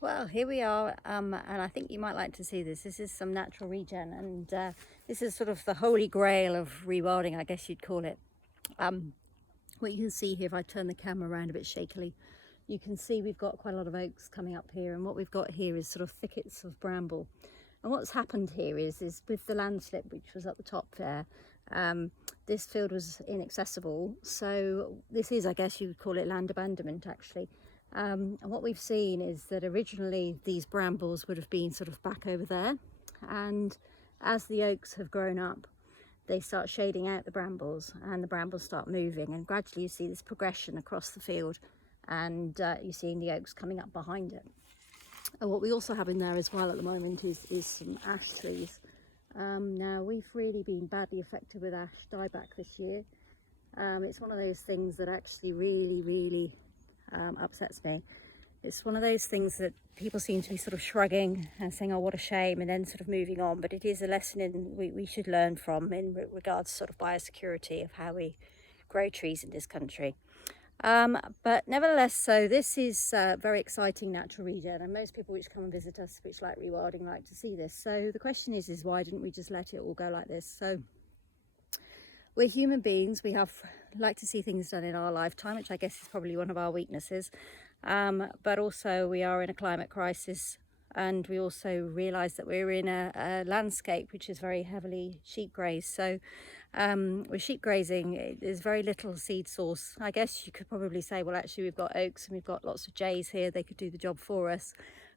Well, here we are, and I think you might like to see this. This is some natural regen, and this is sort of the holy grail of rewilding, I guess you'd call it. What you can see here, if I turn the camera around a bit shakily, you can see we've got quite a lot of oaks coming up here, and what we've got here is sort of thickets of bramble. And what's happened here is with the landslip, which was at the top there, this field was inaccessible. So this is, I guess you would call it, land abandonment actually. And what we've seen is that originally these brambles would have been sort of back over there, and as the oaks have grown up, they start shading out the brambles, and the brambles start moving, and gradually you see this progression across the field, and you're seeing the oaks coming up behind it. And what we also have in there as well at the moment is some ash trees. Now we've really been badly affected with ash dieback this year. It's one of those things that actually really upsets me. It's one of those things that people seem to be sort of shrugging and saying, oh, what a shame, and then sort of moving on. But it is a lesson we should learn from in regards to sort of biosecurity of how we grow trees in this country. But nevertheless, so this is very exciting natural regen, and most people which come and visit us, which like rewilding, like to see this. So the question is why didn't we just let it all go like this? So we're human beings, we like to see things done in our lifetime, which I guess is probably one of our weaknesses. But also we are in a climate crisis, and we also realise that we're in a landscape which is very heavily sheep grazed. So with sheep grazing, there's very little seed source. I guess you could probably say, well, actually we've got oaks and we've got lots of jays here, they could do the job for us.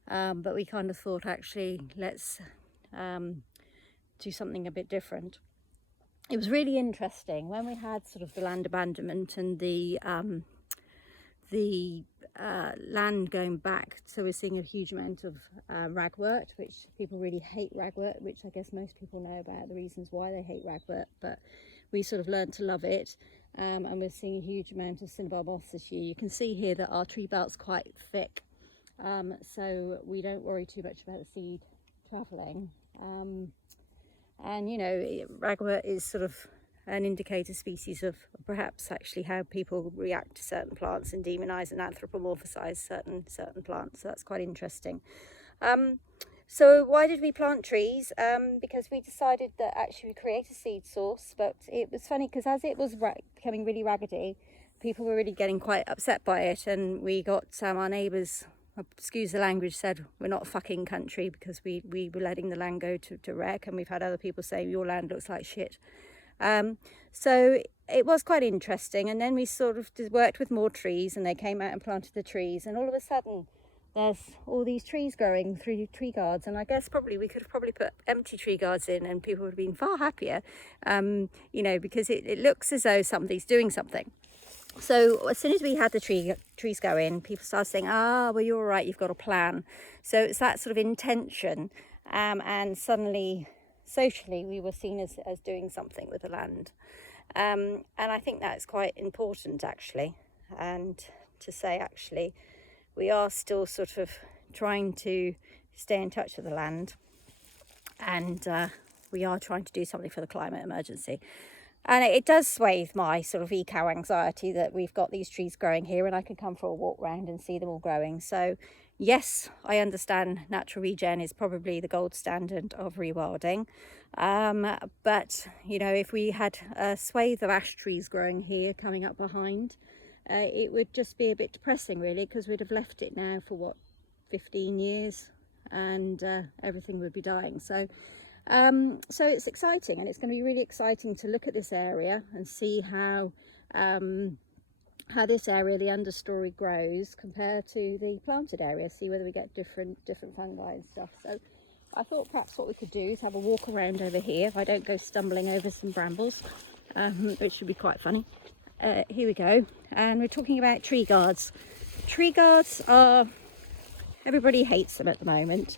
But we kind of thought, actually, let's do something a bit different. It was really interesting when we had sort of the land abandonment and the land going back. So we're seeing a huge amount of ragwort, which people really hate ragwort, which I guess most people know about the reasons why they hate ragwort, but we sort of learned to love it. And we're seeing a huge amount of cinnabar moths this year. You can see here that our tree belt's quite thick, so we don't worry too much about the seed travelling. And you know, ragwort is sort of an indicator species of perhaps actually how people react to certain plants and demonise and anthropomorphise certain plants. So that's quite interesting. So why did we plant trees? Because we decided that actually we create a seed source, but it was funny because as it was becoming really raggedy, people were really getting quite upset by it, and we got our neighbours, excuse the language, said we're not a fucking country because we were letting the land go to wreck, and we've had other people say your land looks like shit. So it was quite interesting, and then we sort of worked with more trees, and they came out and planted the trees, and all of a sudden there's all these trees growing through tree guards. And I guess probably we could have probably put empty tree guards in and people would have been far happier, you know, because it looks as though somebody's doing something. So as soon as we had the trees going, people started saying, well, you're all right, you've got a plan. So it's that sort of intention, and suddenly socially we were seen as doing something with the land. And I think that's quite important actually, and to say actually we are still sort of trying to stay in touch with the land, and we are trying to do something for the climate emergency. And it does sway my sort of eco anxiety that we've got these trees growing here and I can come for a walk round and see them all growing. So yes, I understand natural regen is probably the gold standard of rewilding. But, you know, if we had a swathe of ash trees growing here coming up behind, it would just be a bit depressing really, because we'd have left it now for what, 15 years, and everything would be dying. So it's exciting, and it's going to be really exciting to look at this area and see how this area, the understory, grows compared to the planted area, see whether we get different fungi and stuff. So I thought perhaps what we could do is have a walk around over here if I don't go stumbling over some brambles, which would be quite funny. Here we go, and we're talking about tree guards. Tree guards are, everybody hates them at the moment.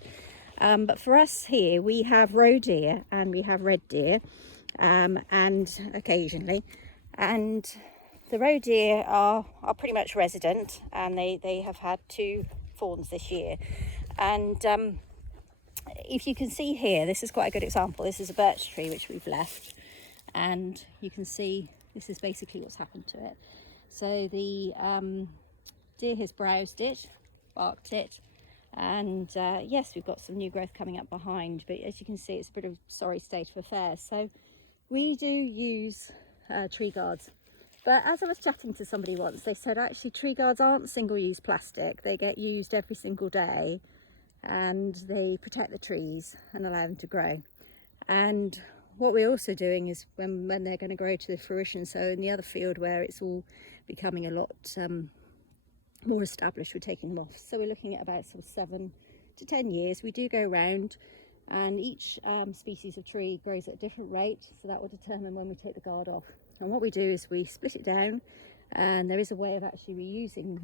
But for us here, we have roe deer and we have red deer, and occasionally, and the roe deer are pretty much resident, and they have had 2 fawns this year. And if you can see here, this is quite a good example. This is a birch tree which we've left, and you can see this is basically what's happened to it. So the deer has browsed it, barked it, And yes, we've got some new growth coming up behind, but as you can see, it's a bit of a sorry state of affairs. So we do use tree guards. But as I was chatting to somebody once, they said actually tree guards aren't single-use plastic. They get used every single day, and they protect the trees and allow them to grow. And what we're also doing is when they're going to grow to fruition, so in the other field where it's all becoming a lot more established, we're taking them off. So we're looking at about sort of 7 to 10 years. We do go round, and each species of tree grows at a different rate, so that will determine when we take the guard off. And what we do is we split it down, and there is a way of actually reusing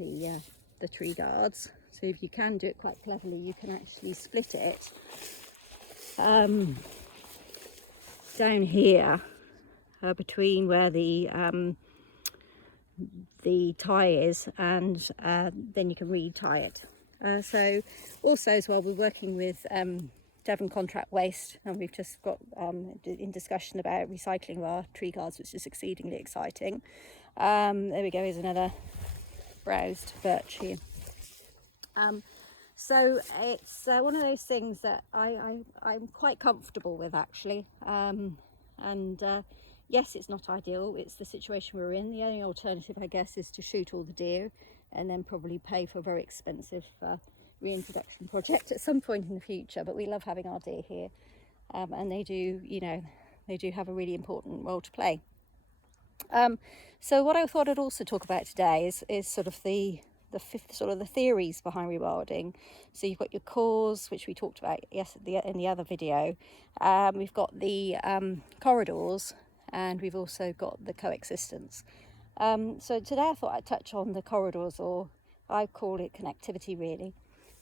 the tree guards. So if you can do it quite cleverly, you can actually split it down here between where the tie is, and then you can re-tie it. So also as well, we're working with Devon Contract Waste, and we've just got in discussion about recycling our tree guards, which is exceedingly exciting. There we go, here's another browsed birch here. So it's one of those things that I'm quite comfortable with, actually. Yes, it's not ideal. It's the situation we're in. The only alternative, I guess, is to shoot all the deer and then probably pay for a very expensive reintroduction project at some point in the future. But we love having our deer here, and they do, they do have a really important role to play. So what I thought I'd also talk about today is sort of the theories behind rewilding. So you've got your cores, which we talked about in the other video. We've got the corridors, and we've also got the coexistence. So today I thought I'd touch on the corridors, or I call it connectivity really,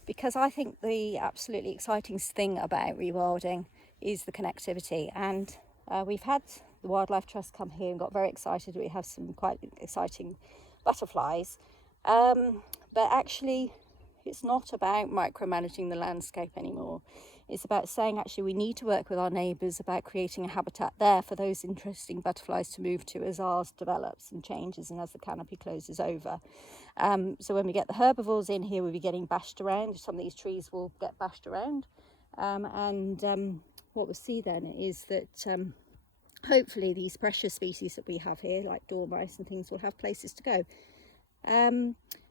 because I think the absolutely exciting thing about rewilding is the connectivity. And we've had the Wildlife Trust come here and got very excited. We have some quite exciting butterflies. But actually, it's not about micromanaging the landscape anymore. It's about saying, actually, we need to work with our neighbours about creating a habitat there for those interesting butterflies to move to as ours develops and changes and as the canopy closes over. So when we get the herbivores in here, we'll be getting bashed around. Some of these trees will get bashed around. What we'll see then is that hopefully these precious species that we have here, like dormice and things, will have places to go.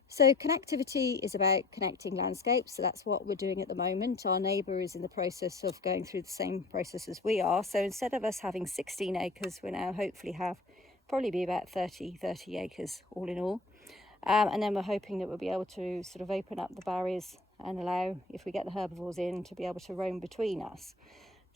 So connectivity is about connecting landscapes, so that's what we're doing at the moment. Our neighbour is in the process of going through the same process as we are, so instead of us having 16 acres, we now hopefully have probably be about 30 acres all in all. And then we're hoping that we'll be able to sort of open up the barriers and allow, if we get the herbivores in, to be able to roam between us.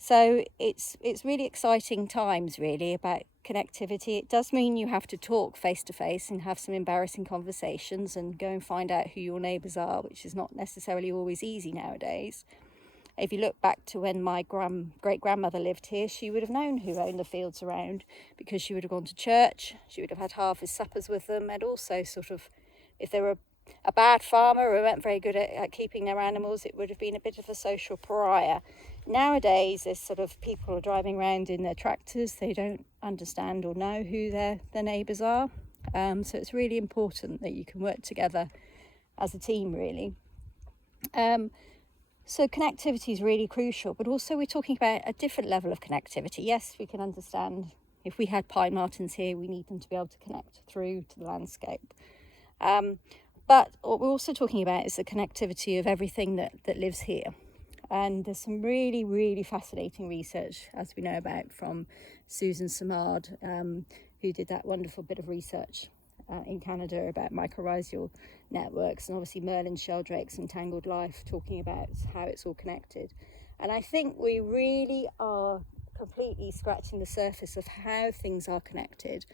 So it's really exciting times really about connectivity. It does mean you have to talk face to face and have some embarrassing conversations and go and find out who your neighbours are, which is not necessarily always easy nowadays. If you look back to when my great-grandmother lived here, she would have known who owned the fields around, because she would have gone to church, she would have had harvest suppers with them, and also sort of, if they were a bad farmer who weren't very good at keeping their animals, it would have been a bit of a social pariah. Nowadays, there's sort of people are driving around in their tractors. They don't understand or know who their neighbours are. So it's really important that you can work together as a team, really. So connectivity is really crucial, but also we're talking about a different level of connectivity. Yes, we can understand if we had pine martens here, we need them to be able to connect through to the landscape. But what we're also talking about is the connectivity of everything that lives here. And there's some really, really fascinating research, as we know about, from Susan Samard, who did that wonderful bit of research in Canada about mycorrhizal networks, and obviously Merlin Sheldrakes and Tangled Life, talking about how it's all connected. And I think we really are completely scratching the surface of how things are connected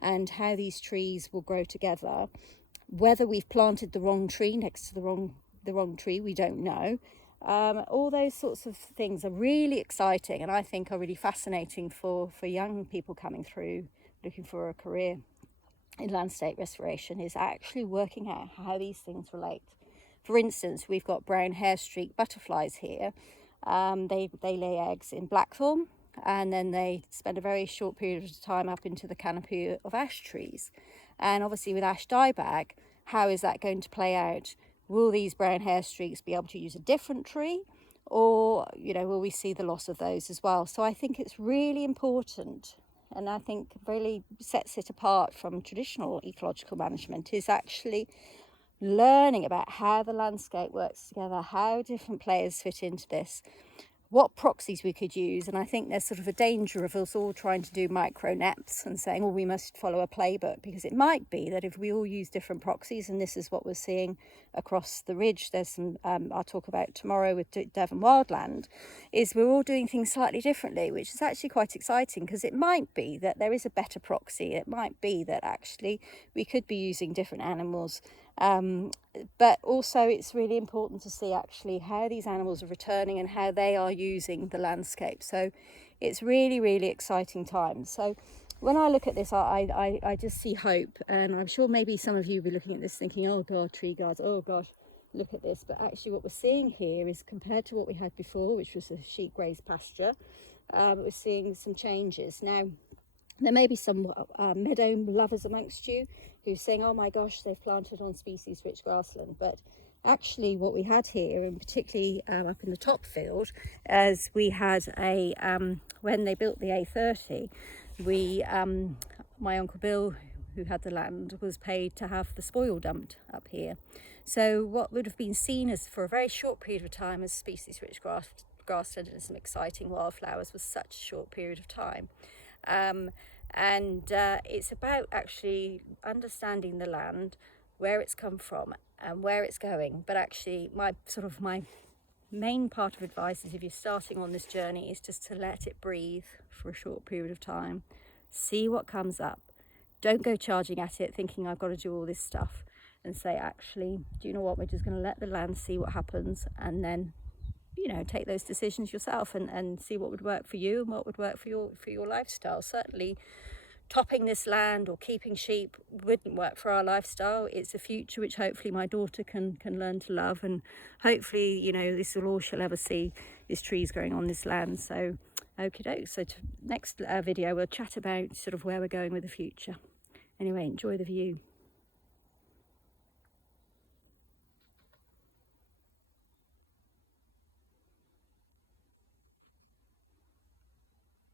and how these trees will grow together. Whether we've planted the wrong tree next to the wrong tree, we don't know. All those sorts of things are really exciting, and I think are really fascinating for young people coming through looking for a career in landscape restoration, is actually working out how these things relate. For instance, we've got brown hair-streaked butterflies here. They lay eggs in blackthorn, and then they spend a very short period of time up into the canopy of ash trees. And obviously with ash dieback, how is that going to play out will these brown hair streaks be able to use a different tree, or, you know, will we see the loss of those as well? So I think it's really important, and I think really sets it apart from traditional ecological management, is actually learning about how the landscape works together, how different players fit into this, what proxies we could use. And I think there's sort of a danger of us all trying to do micro neps and saying, oh, we must follow a playbook, because it might be that if we all use different proxies, and this is what we're seeing across the ridge, there's some I'll talk about tomorrow with Devon Wildland, is we're all doing things slightly differently, which is actually quite exciting, because it might be that there is a better proxy. It might be that actually we could be using different animals, but also it's really important to see actually how these animals are returning and how they are using the landscape. So it's really, really exciting times. So when I look at this, I just see hope, and I'm sure maybe some of you will be looking at this thinking, oh God, tree guards, oh gosh, look at this. But actually what we're seeing here is, compared to what we had before, which was a sheep grazed pasture, we're seeing some changes. Now, there may be some meadow lovers amongst you who's saying, oh my gosh, they've planted on species rich grassland. But actually what we had here, and particularly up in the top field, as we had a when they built the A30, we my Uncle Bill, who had the land, was paid to have the spoil dumped up here. So what would have been seen as, for a very short period of time, as species rich grassland and some exciting wildflowers, was such a short period of time. It's about actually understanding the land, where it's come from and where it's going. But actually my main part of advice is, if you're starting on this journey, is just to let it breathe for a short period of time, see what comes up. Don't go charging at it thinking I've got to do all this stuff, and say, actually, do you know what, we're just going to let the land see what happens, and then, you know, take those decisions yourself and see what would work for you and what would work for your lifestyle. Certainly topping this land or keeping sheep wouldn't work for our lifestyle. It's a future which hopefully my daughter can learn to love, and hopefully, you know, this is all she'll ever see, is trees growing on this land. So okie doke. So next video we'll chat about sort of where we're going with the future. Anyway, enjoy the view.